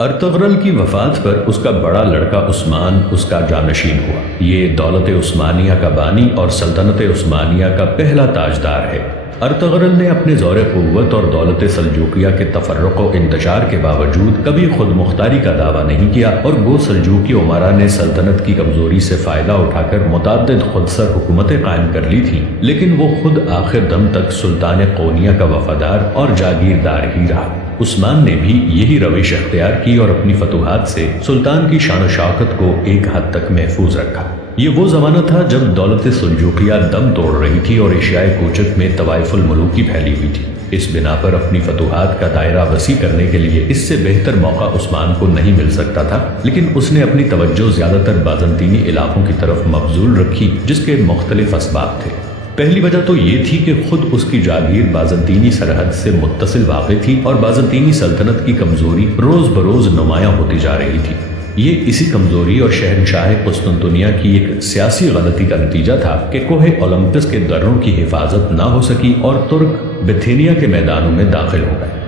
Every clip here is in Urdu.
ارطغرل کی وفات پر اس کا بڑا لڑکا عثمان اس کا جانشین ہوا۔ یہ دولت عثمانیہ کا بانی اور سلطنت عثمانیہ کا پہلا تاجدار ہے۔ ارطغرل نے اپنے زور قوت اور دولت سلجوقیہ کے تفرق و انتشار کے باوجود کبھی خود مختاری کا دعویٰ نہیں کیا، اور گو سلجوقی امراء نے سلطنت کی کمزوری سے فائدہ اٹھا کر متعدد خودسر حکومتیں قائم کر لی تھیں، لیکن وہ خود آخر دم تک سلطان قونیہ کا وفادار اور جاگیردار ہی رہا۔ عثمان نے بھی یہی روش اختیار کی اور اپنی فتوحات سے سلطان کی شان و شوکت کو ایک حد تک محفوظ رکھا۔ یہ وہ زمانہ تھا جب دولت سلجوقیہ دم توڑ رہی تھی اور ایشیائے کوچک میں طوائف الملوکی پھیلی ہوئی تھی۔ اس بنا پر اپنی فتوحات کا دائرہ وسیع کرنے کے لیے اس سے بہتر موقع عثمان کو نہیں مل سکتا تھا، لیکن اس نے اپنی توجہ زیادہ تر بازنطینی علاقوں کی طرف مبذول رکھی، جس کے مختلف اسباب تھے۔ پہلی وجہ تو یہ تھی کہ خود اس کی جاگیر بازنطینی سرحد سے متصل واقع تھی اور بازنطینی سلطنت کی کمزوری روز بروز نمایاں ہوتی جا رہی تھی۔ یہ اسی کمزوری اور شہنشاہ قسطنطنیہ کی ایک سیاسی غلطی کا نتیجہ تھا کہ کوہ اولمپس کے دروں کی حفاظت نہ ہو سکی اور ترک بتھینیا کے میدانوں میں داخل ہو گئے۔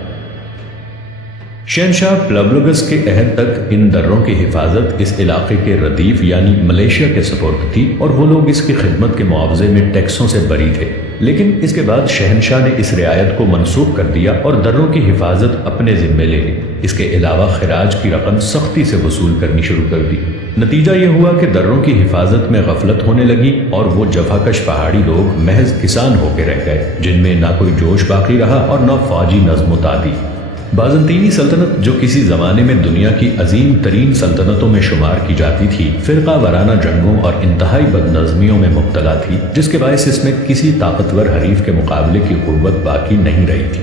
شہنشاہ پلبلگس کے عہد تک ان دروں کی حفاظت اس علاقے کے ردیف یعنی ملیشیا کے سپرد تھی، اور وہ لوگ اس کی خدمت کے معاوضے میں ٹیکسوں سے بری تھے۔ لیکن اس کے بعد شہنشاہ نے اس رعایت کو منسوخ کر دیا اور دروں کی حفاظت اپنے ذمے لے لی۔ اس کے علاوہ خراج کی رقم سختی سے وصول کرنی شروع کر دی۔ نتیجہ یہ ہوا کہ دروں کی حفاظت میں غفلت ہونے لگی اور وہ جفاکش پہاڑی لوگ محض کسان ہو کے رہ گئے، جن میں نہ کوئی جوش باقی رہا اور نہ فوجی نظم و تعدیل۔ بازنطینی سلطنت، جو کسی زمانے میں دنیا کی عظیم ترین سلطنتوں میں شمار کی جاتی تھی، فرقہ وارانہ جنگوں اور انتہائی بد نظمیوں میں مبتلا تھی، جس کے باعث اس میں کسی طاقتور حریف کے مقابلے کی قوت باقی نہیں رہی تھی۔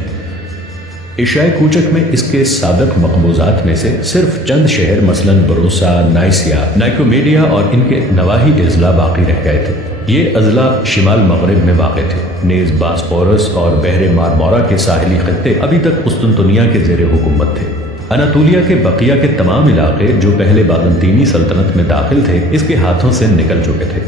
ایشیائے کوچک میں اس کے سابق مقبوضات میں سے صرف چند شہر مثلاً بروسا، نائسیا، نائکومیڈیا اور ان کے نواحی اضلاع باقی رہ گئے تھے۔ یہ اضلاع شمال مغرب میں واقع تھے، نیز باسفورس اور بحر مارمورا کے ساحلی خطے ابھی تک قسطنطنیہ کے زیر حکومت تھے۔ اناطولیہ کے بقیہ کے تمام علاقے جو پہلے بازنطینی سلطنت میں داخل تھے، اس کے ہاتھوں سے نکل چکے تھے۔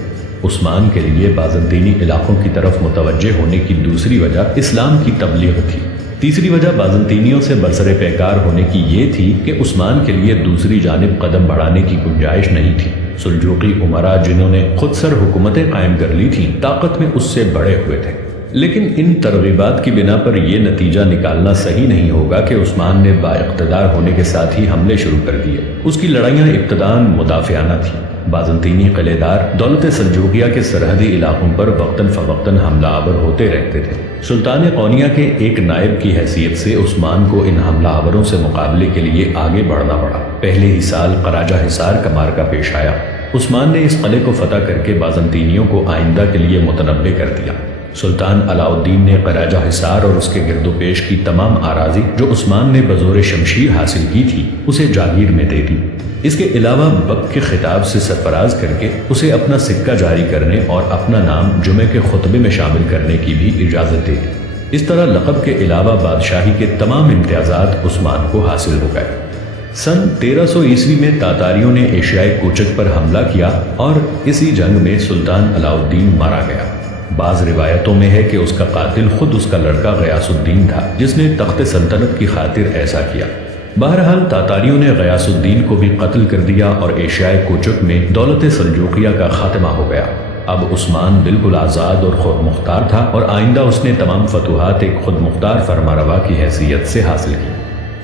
عثمان کے لیے بازنطینی علاقوں کی طرف متوجہ ہونے کی دوسری وجہ اسلام کی تبلیغ تھی۔ تیسری وجہ بازنطینیوں سے برسر پیکار ہونے کی یہ تھی کہ عثمان کے لیے دوسری جانب قدم بڑھانے کی گنجائش نہیں تھی۔ سلجوقی امراء جنہوں نے خود سر حکومتیں قائم کر لی تھیں، طاقت میں اس سے بڑے ہوئے تھے۔ لیکن ان ترغیبات کی بنا پر یہ نتیجہ نکالنا صحیح نہیں ہوگا کہ عثمان نے با اقتدار ہونے کے ساتھ ہی حملے شروع کر دیے۔ اس کی لڑائیاں ابتداً مدافعانہ تھیں۔ بازنطینی قلعے دار دولت سلجوقیہ کے سرحدی علاقوں پر وقتاً فوقتاً حملہ آور ہوتے رہتے تھے۔ سلطان قونیہ کے ایک نائب کی حیثیت سے عثمان کو ان حملہ آوروں سے مقابلے کے لیے آگے بڑھنا پڑا۔ پہلے ہی سال قراجہ حصار کا مارکا پیش آیا۔ عثمان نے اس قلعے کو فتح کر کے بازنطینیوں کو آئندہ کے لیے متنبع کر دیا۔ سلطان علاء الدین نے قراجہ حصار اور اس کے گرد و پیش کی تمام اراضی جو عثمان نے بزور شمشیر حاصل کی تھی، اسے جاگیر میں دے دی۔ اس کے علاوہ بک کے خطاب سے سرفراز کر کے اسے اپنا سکہ جاری کرنے اور اپنا نام جمعے کے خطبے میں شامل کرنے کی بھی اجازت دے دی۔ اس طرح لقب کے علاوہ بادشاہی کے تمام امتیازات عثمان کو حاصل ہو گئے۔ سن 1300 عیسوی میں تاتاریوں نے ایشیائے کوچک پر حملہ کیا اور اسی جنگ میں سلطان علاء الدین مارا گیا۔ بعض روایتوں میں ہے کہ اس کا قاتل خود اس کا لڑکا غیاث الدین تھا، جس نے تخت سلطنت کی خاطر ایسا کیا۔ بہرحال تاتاریوں نے غیاث الدین کو بھی قتل کر دیا اور ایشیائے کوچک میں دولت سلجوقیہ کا خاتمہ ہو گیا۔ اب عثمان بالکل آزاد اور خود مختار تھا، اور آئندہ اس نے تمام فتوحات ایک خود مختار فرمانروا کی حیثیت سے حاصل کی۔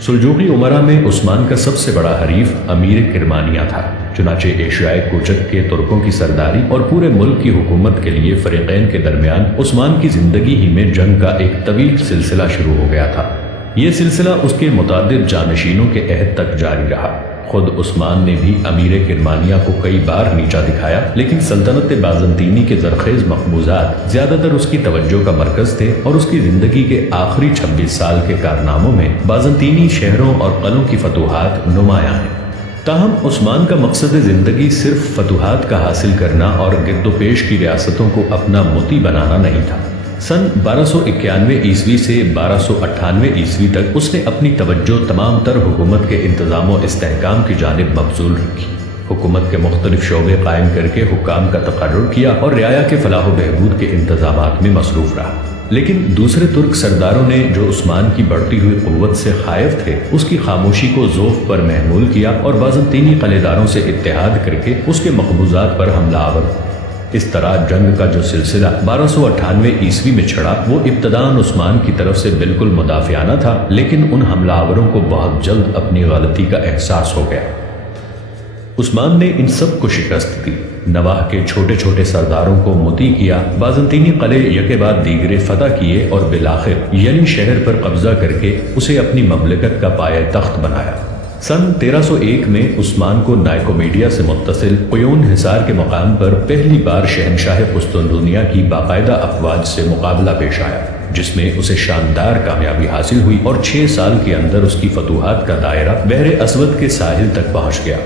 سلجوقی امراء میں عثمان کا سب سے بڑا حریف امیر کرمانیہ تھا۔ چنانچہ ایشیائے کوچک کے ترکوں کی سرداری اور پورے ملک کی حکومت کے لیے فریقین کے درمیان عثمان کی زندگی ہی میں جنگ کا ایک طویل سلسلہ شروع ہو گیا تھا۔ یہ سلسلہ اس کے متعدد جانشینوں کے عہد تک جاری رہا۔ خود عثمان نے بھی امیر کرمانیہ کو کئی بار نیچا دکھایا، لیکن سلطنت بازنطینی کے زرخیز مقبوضات زیادہ تر اس کی توجہ کا مرکز تھے، اور اس کی زندگی کے آخری 26 سال کے کارناموں میں بازنطینی شہروں اور قلعوں کی فتوحات نمایاں ہیں۔ تاہم عثمان کا مقصد زندگی صرف فتوحات کا حاصل کرنا اور گرد و پیش کی ریاستوں کو اپنا مطیع بنانا نہیں تھا۔ سن 1291 عیسوی سے 1298 عیسوی تک اس نے اپنی توجہ تمام تر حکومت کے انتظام و استحکام کی جانب مبذول رکھی۔ حکومت کے مختلف شعبے قائم کر کے حکام کا تقرر کیا اور رعایا کے فلاح و بہبود کے انتظامات میں مصروف رہا۔ لیکن دوسرے ترک سرداروں نے جو عثمان کی بڑھتی ہوئی قوت سے خائف تھے اس کی خاموشی کو ذوف پر محمول کیا اور بازنطینی قلعےداروں سے اتحاد کر کے اس کے مقبوضات پر حملہ آور۔ اس طرح جنگ کا جو سلسلہ 1298 عیسوی میں چھڑا وہ ابتداً عثمان کی طرف سے بالکل مدافعانہ تھا، لیکن ان حملہ آوروں کو بہت جلد اپنی غلطی کا احساس ہو گیا۔ عثمان نے ان سب کو شکست دی، نواح کے چھوٹے چھوٹے سرداروں کو مطیع کیا، بازنطینی قلعے یکے بعد دیگرے فتح کیے اور بالآخر یعنی شہر پر قبضہ کر کے اسے اپنی مملکت کا پایہ تخت بنایا۔ سن 1301 میں عثمان کو نائکومیڈیا سے متصل قیون حصار کے مقام پر پہلی بار شہنشاہ قسطنطنیہ کی باقاعدہ افواج سے مقابلہ پیش آیا، جس میں اسے شاندار کامیابی حاصل ہوئی اور 6 سال کے اندر اس کی فتوحات کا دائرہ بحر اسود کے ساحل تک پہنچ گیا۔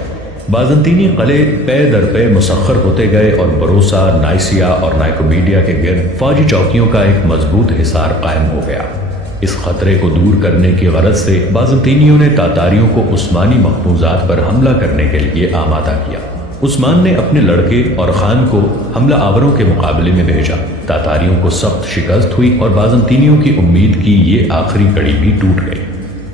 بازنطینی قلعے پے در پے مسخر ہوتے گئے اور بروسا، نائسیا اور نائکومیڈیا کے گرد فوجی چوکیوں کا ایک مضبوط حصار قائم ہو گیا۔ اس خطرے کو دور کرنے کی غرض سے بازنطینیوں نے تاتاریوں کو عثمانی مقبوضات پر حملہ کرنے کے لیے آمادہ کیا۔ عثمان نے اپنے لڑکے اور خان کو حملہ آوروں کے مقابلے میں بھیجا۔ تاتاریوں کو سخت شکست ہوئی اور بازنطینیوں کی امید کی یہ آخری کڑی بھی ٹوٹ گئی۔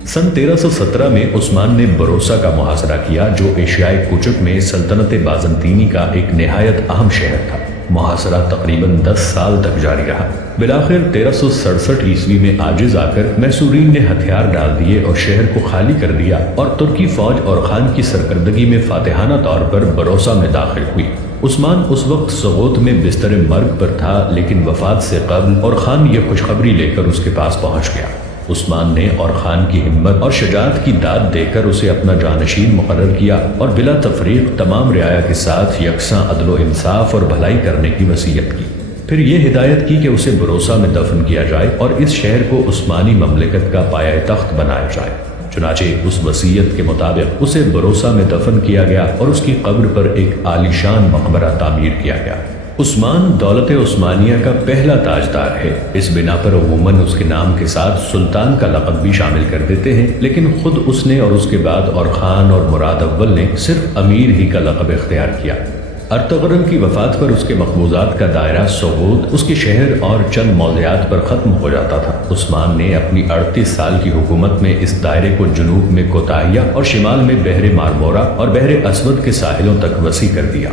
سن 1317 میں عثمان نے بروسا کا محاصرہ کیا، جو ایشیائی کوچک میں سلطنت بازنطینی کا ایک نہایت اہم شہر تھا۔ محاصرہ تقریباً 10 سال تک جاری رہا۔ بالآخر 1367 عیسوی میں عاجز آ کر میسورین نے ہتھیار ڈال دیے اور شہر کو خالی کر دیا اور ترکی فوج اور خان کی سرکردگی میں فاتحانہ طور پر بروسا میں داخل ہوئی۔ عثمان اس وقت سغوت میں بستر مرگ پر تھا، لیکن وفات سے قبل اور خان یہ خوشخبری لے کر اس کے پاس پہنچ گیا۔ عثمان نے اور خان کی ہمت اور شجاعت کی داد دے کر اسے اپنا جانشین مقرر کیا اور بلا تفریق تمام رعایا کے ساتھ یکساں عدل و انصاف اور بھلائی کرنے کی وصیت کی۔ پھر یہ ہدایت کی کہ اسے بروسا میں دفن کیا جائے اور اس شہر کو عثمانی مملکت کا پایہ تخت بنایا جائے۔ چنانچہ اس وصیت کے مطابق اسے بروسا میں دفن کیا گیا اور اس کی قبر پر ایک عالیشان مقبرہ تعمیر کیا گیا۔ عثمان دولت عثمانیہ کا پہلا تاجدار ہے، اس بنا پر عموماً اس کے نام کے ساتھ سلطان کا لقب بھی شامل کر دیتے ہیں، لیکن خود اس نے اور اس کے بعد اور خان اور مراد اول نے صرف امیر ہی کا لقب اختیار کیا۔ ارطغرل کی وفات پر اس کے مقبوضات کا دائرہ سغوت، اس کے شہر اور چند موضعات پر ختم ہو جاتا تھا۔ عثمان نے اپنی 38 سال کی حکومت میں اس دائرے کو جنوب میں کوتاہیہ اور شمال میں بحر مارمورا اور بحر اسود کے ساحلوں تک وسیع کر دیا۔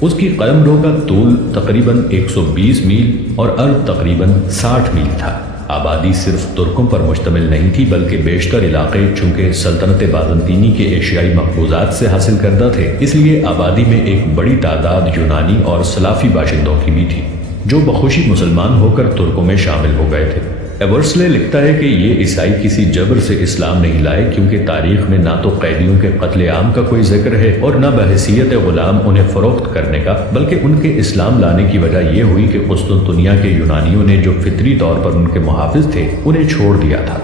اس کی قلم رو کا طول تقریباً 120 میل اور عرض تقریباً 60 میل تھا۔ آبادی صرف ترکوں پر مشتمل نہیں تھی، بلکہ بیشتر علاقے چونکہ سلطنت بازنطینی کے ایشیائی مقبوضات سے حاصل کردہ تھے، اس لیے آبادی میں ایک بڑی تعداد یونانی اور سلافی باشندوں کی بھی تھی، جو بخوشی مسلمان ہو کر ترکوں میں شامل ہو گئے تھے۔ ایورسلے لکھتا ہے کہ یہ عیسائی کسی جبر سے اسلام نہیں لائے، کیونکہ تاریخ میں نہ تو قیدیوں کے قتل عام کا کوئی ذکر ہے اور نہ بحیثیت غلام انہیں فروخت کرنے کا، بلکہ ان کے اسلام لانے کی وجہ یہ ہوئی کہ قسطنطنیہ کے یونانیوں نے جو فطری طور پر ان کے محافظ تھے انہیں چھوڑ دیا تھا۔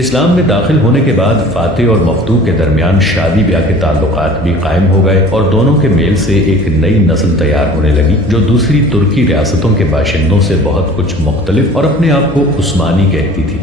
اسلام میں داخل ہونے کے بعد فاتح اور مفتوح کے درمیان شادی بیاہ کے تعلقات بھی قائم ہو گئے اور دونوں کے میل سے ایک نئی نسل تیار ہونے لگی، جو دوسری ترکی ریاستوں کے باشندوں سے بہت کچھ مختلف اور اپنے آپ کو عثمانی کہتی تھی۔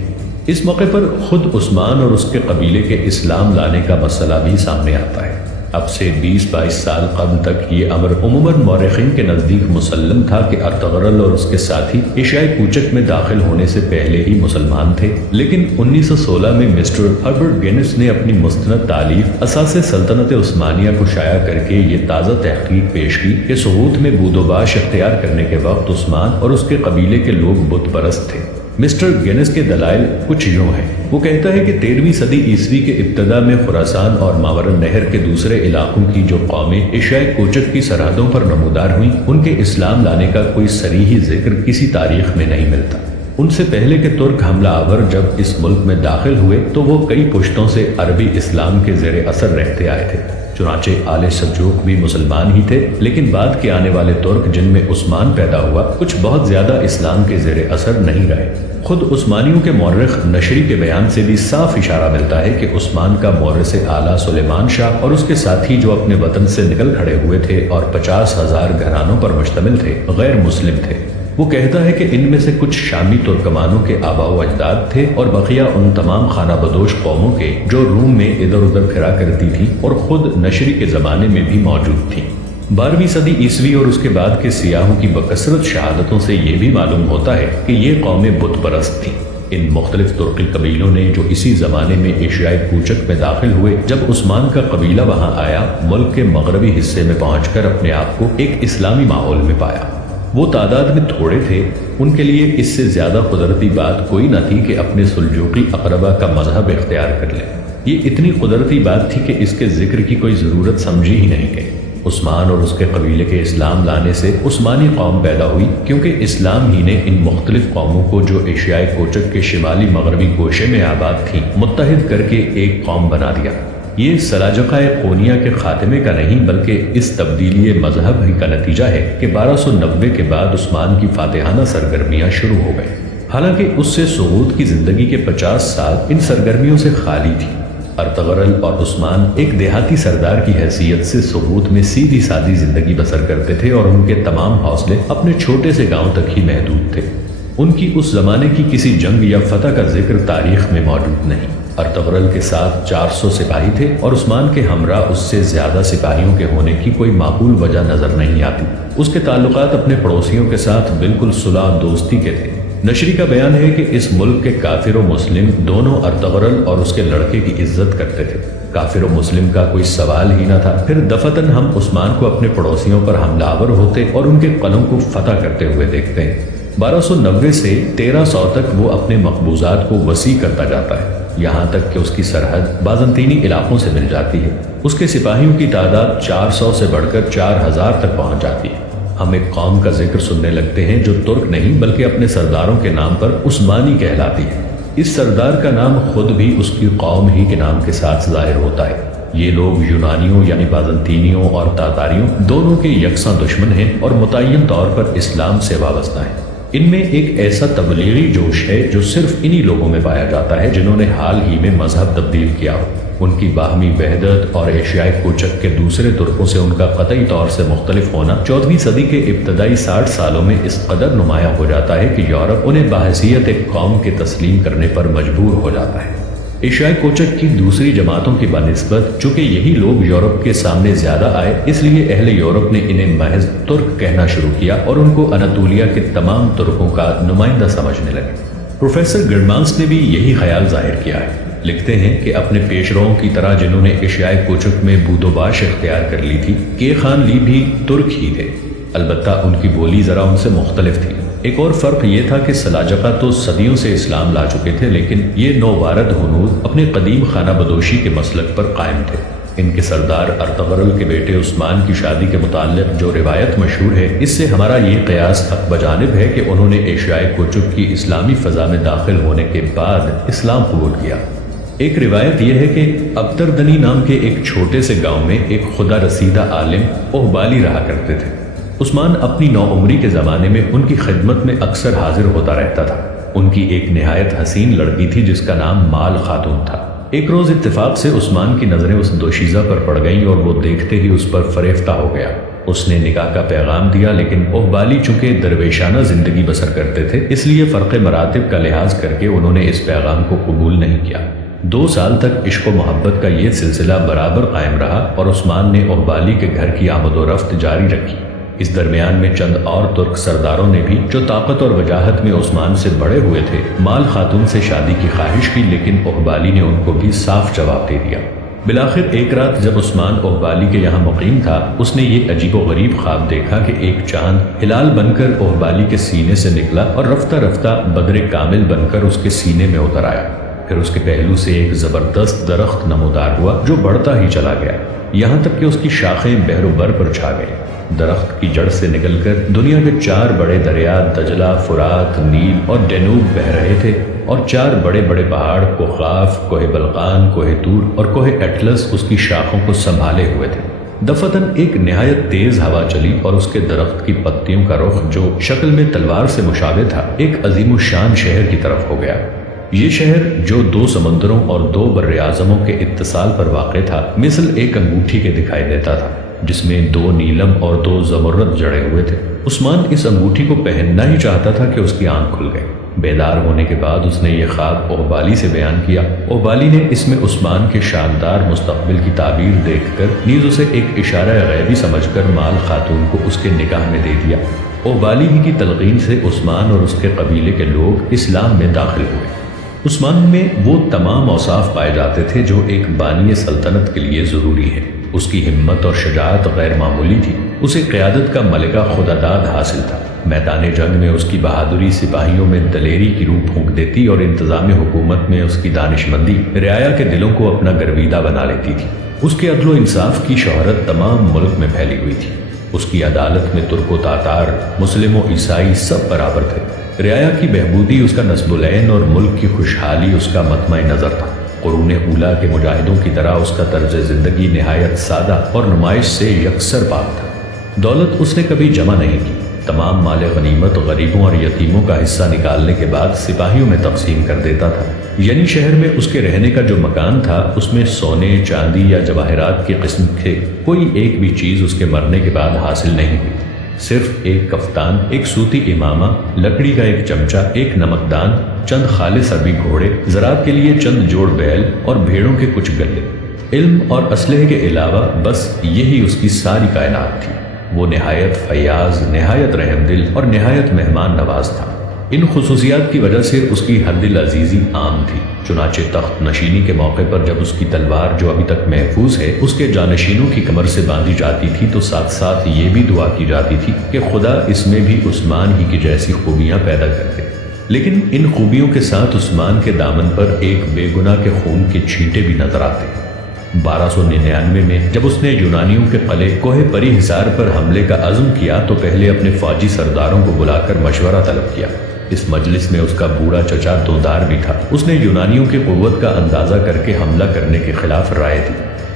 اس موقع پر خود عثمان اور اس کے قبیلے کے اسلام لانے کا مسئلہ بھی سامنے آتا ہے۔ اب سے 20-22 سال قبل تک یہ امر عموماً مورخین کے نزدیک مسلم تھا کہ ارطغرل اور اس کے ساتھی ایشیائی کوچک میں داخل ہونے سے پہلے ہی مسلمان تھے، لیکن 1916 میں مسٹر ہربرٹ گینس نے اپنی مستند تالیف اساس سلطنت عثمانیہ کو شائع کر کے یہ تازہ تحقیق پیش کی کہ سغوت میں بود و باش اختیار کرنے کے وقت عثمان اور اس کے قبیلے کے لوگ بت پرست تھے۔ مسٹر گینس کے دلائل کچھ یوں ہیں۔ وہ کہتا ہے کہ 13ویں صدی عیسوی کے ابتدا میں خراسان اور ماورا نہر کے دوسرے علاقوں کی جو قومیں ایشیائی کوچک کی سرحدوں پر نمودار ہوئیں، ان کے اسلام لانے کا کوئی صریحی ذکر کسی تاریخ میں نہیں ملتا۔ ان سے پہلے کہ ترک حملہ آور جب اس ملک میں داخل ہوئے تو وہ کئی پشتوں سے عربی اسلام کے زیر اثر رہتے آئے تھے۔ چنانچہ آل سلجوق بھی مسلمان ہی تھے، لیکن بعد کے آنے والے ترک جن میں عثمان پیدا ہوا کچھ بہت زیادہ اسلام کے زیر اثر نہیں رہے۔ خود عثمانیوں کے مورخ نشری کے بیان سے بھی صاف اشارہ ملتا ہے کہ عثمان کا مورث اعلیٰ سلیمان شاہ اور اس کے ساتھی جو اپنے وطن سے نکل کھڑے ہوئے تھے اور 50,000 گھرانوں پر مشتمل تھے، غیر مسلم تھے۔ وہ کہتا ہے کہ ان میں سے کچھ شامی ترکمانوں کے آباء و اجداد تھے اور بقیہ ان تمام خانہ بدوش قوموں کے جو روم میں ادھر ادھر پھرا کرتی تھی اور خود نشری کے زمانے میں بھی موجود تھی۔ 12ویں صدی عیسوی اور اس کے بعد کے سیاحوں کی بکثرت شہادتوں سے یہ بھی معلوم ہوتا ہے کہ یہ قومیں بت پرست تھیں۔ ان مختلف ترکی قبیلوں نے جو اسی زمانے میں ایشیائی کوچک میں داخل ہوئے، جب عثمان کا قبیلہ وہاں آیا، ملک کے مغربی حصے میں پہنچ کر اپنے آپ کو ایک اسلامی ماحول میں پایا۔ وہ تعداد میں تھوڑے تھے، ان کے لیے اس سے زیادہ قدرتی بات کوئی نہ تھی کہ اپنے سلجوقی اقربا کا مذہب اختیار کر لیں۔ یہ اتنی قدرتی بات تھی کہ اس کے ذکر کی کوئی ضرورت سمجھی ہی نہیں گئی۔ عثمان اور اس کے قبیلے کے اسلام لانے سے عثمانی قوم پیدا ہوئی، کیونکہ اسلام ہی نے ان مختلف قوموں کو جو ایشیائی کوچک کے شمالی مغربی گوشے میں آباد تھیں متحد کر کے ایک قوم بنا دیا۔ یہ سلاجقہ قونیہ کے خاتمے کا نہیں بلکہ اس تبدیلی مذہب ہی کا نتیجہ ہے کہ 1290 کے بعد عثمان کی فاتحانہ سرگرمیاں شروع ہو گئیں۔ حالانکہ اس سے سعود کی زندگی کے 50 سال ان سرگرمیوں سے خالی تھی۔ ارطغرل اور عثمان ایک دیہاتی سردار کی حیثیت سے سعود میں سیدھی سادی زندگی بسر کرتے تھے اور ان کے تمام حوصلے اپنے چھوٹے سے گاؤں تک ہی محدود تھے۔ ان کی اس زمانے کی کسی جنگ یا فتح کا ذکر تاریخ میں موجود نہیں۔ ارطغرل کے ساتھ 400 سپاہی تھے اور عثمان کے ہمراہ اس سے زیادہ سپاہیوں کے ہونے کی کوئی معقول وجہ نظر نہیں آتی۔ اس کے تعلقات اپنے پڑوسیوں کے ساتھ بالکل صلح دوستی کے تھے۔ نشری کا بیان ہے کہ اس ملک کے کافر و مسلم دونوں ارطغرل اور اس کے لڑکے کی عزت کرتے تھے۔ کافر و مسلم کا کوئی سوال ہی نہ تھا۔ پھر دفتن ہم عثمان کو اپنے پڑوسیوں پر حملہ آور ہوتے اور ان کے قلعوں کو فتح کرتے ہوئے دیکھتے ہیں۔ 1290 سے 1300 تک وہ اپنے مقبوضات کو وسیع کرتا جاتا ہے، یہاں تک کہ اس کی سرحد بازنطینی علاقوں سے مل جاتی ہے۔ اس کے سپاہیوں کی تعداد 400 سے بڑھ کر 4000 تک پہنچ جاتی ہے۔ ہم ایک قوم کا ذکر سننے لگتے ہیں جو ترک نہیں بلکہ اپنے سرداروں کے نام پر عثمانی کہلاتی ہے۔ اس سردار کا نام خود بھی اس کی قوم ہی کے نام کے ساتھ ظاہر ہوتا ہے۔ یہ لوگ یونانیوں یعنی بازنطینیوں اور تاتاریوں دونوں کے یکساں دشمن ہیں اور متعین طور پر اسلام سے وابستہ ہیں۔ ان میں ایک ایسا تبلیغی جوش ہے جو صرف انہی لوگوں میں پایا جاتا ہے جنہوں نے حال ہی میں مذہب تبدیل کیا ہو۔ ان کی باہمی وحدت اور ایشیائی کوچک کے دوسرے ترکوں سے ان کا قطعی طور سے مختلف ہونا 14ویں صدی کے ابتدائی 60 سالوں میں اس قدر نمایاں ہو جاتا ہے کہ یورپ انہیں بحیثیت ایک قوم کے تسلیم کرنے پر مجبور ہو جاتا ہے۔ ایشیائی کوچک کی دوسری جماعتوں کی بنسبت چونکہ یہی لوگ یورپ کے سامنے زیادہ آئے، اس لیے اہل یورپ نے انہیں محض ترک کہنا شروع کیا اور ان کو اناطولیہ کے تمام ترکوں کا نمائندہ سمجھنے لگے۔ پروفیسر گرمانس نے بھی یہی خیال ظاہر کیا ہے۔ لکھتے ہیں کہ اپنے پیشروؤں کی طرح جنہوں نے ایشیائی کوچک میں بود و باش اختیار کر لی تھی، کے خان لی بھی ترک ہی تھے، البتہ ان کی بولی ذرا ان سے مختلف تھی۔ ایک اور فرق یہ تھا کہ سلاجقہ تو صدیوں سے اسلام لا چکے تھے، لیکن یہ نوبارد ہنود اپنے قدیم خانہ بدوشی کے مسلک پر قائم تھے۔ ان کے سردار ارطغرل کے بیٹے عثمان کی شادی کے متعلق جو روایت مشہور ہے، اس سے ہمارا یہ قیاس حق بجانب ہے کہ انہوں نے ایشیائی کوچک کی اسلامی فضا میں داخل ہونے کے بعد اسلام قبول کیا۔ ایک روایت یہ ہے کہ ابتردنی نام کے ایک چھوٹے سے گاؤں میں ایک خدا رسیدہ عالم اوہبالی رہا کرتے تھے۔ عثمان اپنی نوعمری کے زمانے میں ان کی خدمت میں اکثر حاضر ہوتا رہتا تھا۔ ان کی ایک نہایت حسین لڑکی تھی جس کا نام مال خاتون تھا۔ ایک روز اتفاق سے عثمان کی نظریں اس دوشیزہ پر پڑ گئیں اور وہ دیکھتے ہی اس پر فریفتہ ہو گیا۔ اس نے نکاح کا پیغام دیا، لیکن اوہبالی چونکہ درویشانہ زندگی بسر کرتے تھے، اس لیے فرق مراتب کا لحاظ کر کے انہوں نے اس پیغام کو قبول نہیں کیا۔ 2 سال تک عشق و محبت کا یہ سلسلہ برابر قائم رہا اور عثمان نے اوہبالی کے گھر کی آمد و رفت جاری رکھی۔ اس درمیان میں چند اور ترک سرداروں نے بھی جو طاقت اور وجاہت میں عثمان سے بڑے ہوئے تھے، مال خاتون سے شادی کی خواہش کی، لیکن اوہبالی نے ان کو بھی صاف جواب دے دیا۔ بالآخر ایک رات جب عثمان اوہبالی کے یہاں مقیم تھا، اس نے یہ عجیب و غریب خواب دیکھا کہ ایک چاند ہلال بن کر اوہبالی کے سینے سے نکلا اور رفتہ رفتہ بدر کامل بن کر اس کے سینے میں اتر آیا۔ پھر اس کے پہلو سے ایک زبردست درخت نمودار ہوا جو بڑھتا ہی چلا گیا، یہاں تک کہ اس کی شاخیں بحر و بر پر چھا گئی۔ درخت کی جڑ سے نکل کر دنیا کے 4 بڑے دریا دجلہ، فرات، نیل اور ڈینوب بہہ رہے تھے، اور 4 بڑے بڑے پہاڑ کوخاف، کوہ بلقان، کوہ طور اور کوہ اٹلس اس کی شاخوں کو سنبھالے ہوئے تھے۔ دفتن ایک نہایت تیز ہوا چلی اور اس کے درخت کی پتیوں کا رخ جو شکل میں تلوار سے مشابہ تھا، ایک عظیم الشان شہر کی طرف ہو گیا۔ یہ شہر جو 2 سمندروں اور 2 بر اعظموں کے اتصال پر واقع تھا، مثل ایک انگوٹھی کے دکھائی دیتا تھا جس میں 2 نیلم اور 2 زمرد جڑے ہوئے تھے۔ عثمان اس انگوٹھی کو پہننا ہی چاہتا تھا کہ اس کی آنکھ کھل گئی۔ بیدار ہونے کے بعد اس نے یہ خواب اوبالی سے بیان کیا۔ اوبالی نے اس میں عثمان کے شاندار مستقبل کی تعبیر دیکھ کر نیز اسے ایک اشارہ غیبی سمجھ کر مال خاتون کو اس کے نکاح میں دے دیا۔ اوبالی ہی کی تلقین سے عثمان اور اس کے قبیلے کے لوگ اسلام میں داخل ہوئے۔ عثمان میں وہ تمام اوصاف پائے جاتے تھے جو ایک بانی سلطنت کے لیے ضروری ہے۔ اس کی ہمت اور شجاعت غیر معمولی تھی۔ اسے قیادت کا ملکہ خداداد حاصل تھا۔ میدان جنگ میں اس کی بہادری سپاہیوں میں دلیری کی روح پھونک دیتی اور انتظام حکومت میں اس کی دانشمندی رعایا کے دلوں کو اپنا گرویدہ بنا لیتی تھی۔ اس کے عدل و انصاف کی شہرت تمام ملک میں پھیلی ہوئی تھی۔ اس کی عدالت میں ترک و تاتار، مسلم و عیسائی سب برابر تھے۔ رعایا کی بہبودی اس کا نصب العین اور ملک کی خوشحالی اس کا مطمع نظر تھا۔ قرون اولیٰ کے مجاہدوں کی طرح اس کا طرز زندگی نہایت سادہ اور نمائش سے یکسر پاک تھا۔ دولت اس نے کبھی جمع نہیں کی۔ تمام مال غنیمت غریبوں اور یتیموں کا حصہ نکالنے کے بعد سپاہیوں میں تقسیم کر دیتا تھا۔ یعنی شہر میں اس کے رہنے کا جو مکان تھا اس میں سونے، چاندی یا جواہرات کی قسم کے کوئی ایک بھی چیز اس کے مرنے کے بعد حاصل نہیں ہوئی۔ صرف ایک کفتان، ایک سوتی امامہ، لکڑی کا ایک چمچہ، ایک نمکدان، چند خالص عربی گھوڑے، زراعت کے لیے چند جوڑ بیل اور بھیڑوں کے کچھ گلے۔ علم اور اسلحے کے علاوہ بس یہی اس کی ساری کائنات تھی۔ وہ نہایت فیاض، نہایت رحم دل اور نہایت مہمان نواز تھا۔ ان خصوصیات کی وجہ سے اس کی ہر دل عزیزی عام تھی۔ چنانچہ تخت نشینی کے موقع پر جب اس کی تلوار جو ابھی تک محفوظ ہے اس کے جانشینوں کی کمر سے باندھی جاتی تھی تو ساتھ ساتھ یہ بھی دعا کی جاتی تھی کہ خدا اس میں بھی عثمان ہی کی جیسی خوبیاں پیدا کر دے۔ لیکن ان خوبیوں کے ساتھ عثمان کے دامن پر ایک بے گناہ کے خون کے چھینٹے بھی نظر آتے۔ 1299 میں جب اس نے یونانیوں کے قلعے کوہ پری حصار پر حملے کا عزم کیا تو پہلے اپنے فوجی سرداروں کو بلا کر مشورہ طلب کیا۔ اس مجلس میں اس کا بوڑھا چچا دوندار بھی تھا۔ اس نے یونانیوں کی قوت کا اندازہ کر کے حملہ کرنے کے خلاف رائے دی۔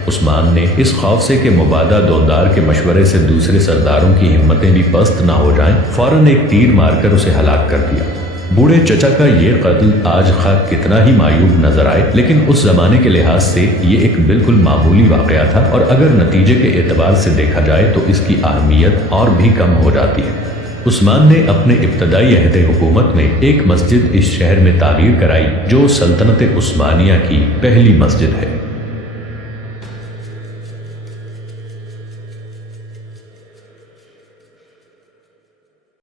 عثمان نے اس خوف سے کہ مبادا دوندار کے مشورے سے دوسرے سرداروں کی ہمتیں بھی پست نہ ہو جائیں، فوراً ایک تیر مار کر اسے ہلاک کر دیا۔ بوڑھے چچا کا یہ قتل آج خواہ کتنا ہی معیوب نظر آئے لیکن اس زمانے کے لحاظ سے یہ ایک بالکل معمولی واقعہ تھا، اور اگر نتیجے کے اعتبار سے دیکھا جائے تو اس کی اہمیت اور بھی کم ہو جاتی ہے۔ عثمان نے اپنے ابتدائی عہد حکومت میں ایک مسجد اس شہر میں تعمیر کرائی جو سلطنت عثمانیہ کی پہلی مسجد ہے۔